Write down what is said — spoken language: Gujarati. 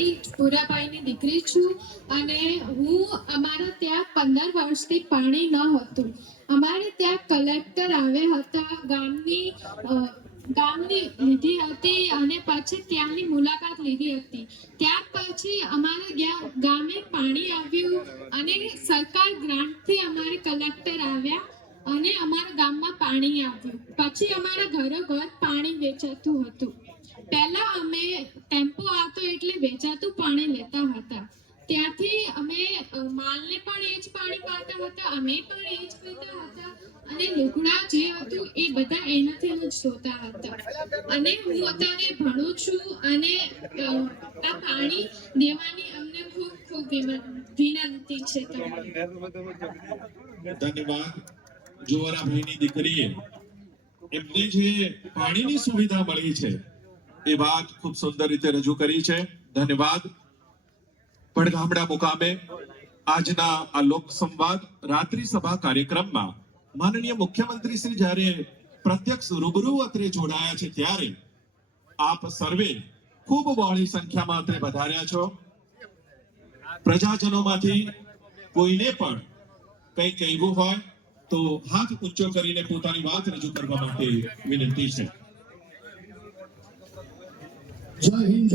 ભાઈ પુરાભાઈની દીકરી છું અને હું અમારા ત્યાં પંદર વર્ષથી પાણી ન હતું. અમારે ત્યાં કલેક્ટર આવ્યા હતા, ગામની ગામની લીધી હતી અને પછી ત્યાંની મુલાકાત લીધી હતી. ત્યાર પછી અમારા ગામે પાણી આવ્યું અને સરકાર ગ્રાન્ટથી અમારે કલેક્ટર આવ્યા અને અમારા ગામમાં પાણી આવ્યું. પછી અમારા ઘરે ઘર પાણી વેચાતું હતું. પહેલા અમે ટેમ્પો આવતો એટલે વેચાતું પાણી લેતા હતા. ત્યાંથી અમે માલને પણ એ જ પાણી પાતા હતા, અમે પણ એ જ પીતા હતા અને લુગડા જે હતું એ બધા એનાથી જ ધોતા હતા. અને હું અત્યારે ભણું છું અને આ પાણી દેવાની અમને ખૂબ ખૂબ વિનંતી છે ધન્યવાદ. જોવરાભાઈની દીકરીએ એમને જે પાણીની સુવિધા મળી છે એ વાત ખૂબ સુંદર રીતે રજૂ કરી છે. ધન્યવાદ. પડગામડા મુકામે આજના આ લોક સંવાદ રાત્રિ સભા કાર્યક્રમમાં માનનીય મુખ્યમંત્રી શ્રી જ્યારે પ્રત્યક્ષ રૂબરૂ અત્રે જોડાયા છે ત્યારે આપ સર્વે ખૂબ બહોળી સંખ્યામાં અત્રે વધાર્યા છો. પ્રજાજનોમાંથી કોઈને પણ કંઈ કહેવું હોય તો હાથ ઊંચો કરીને પોતાની વાત રજૂ કરવા માટે વિનંતી છે. Jai Hind,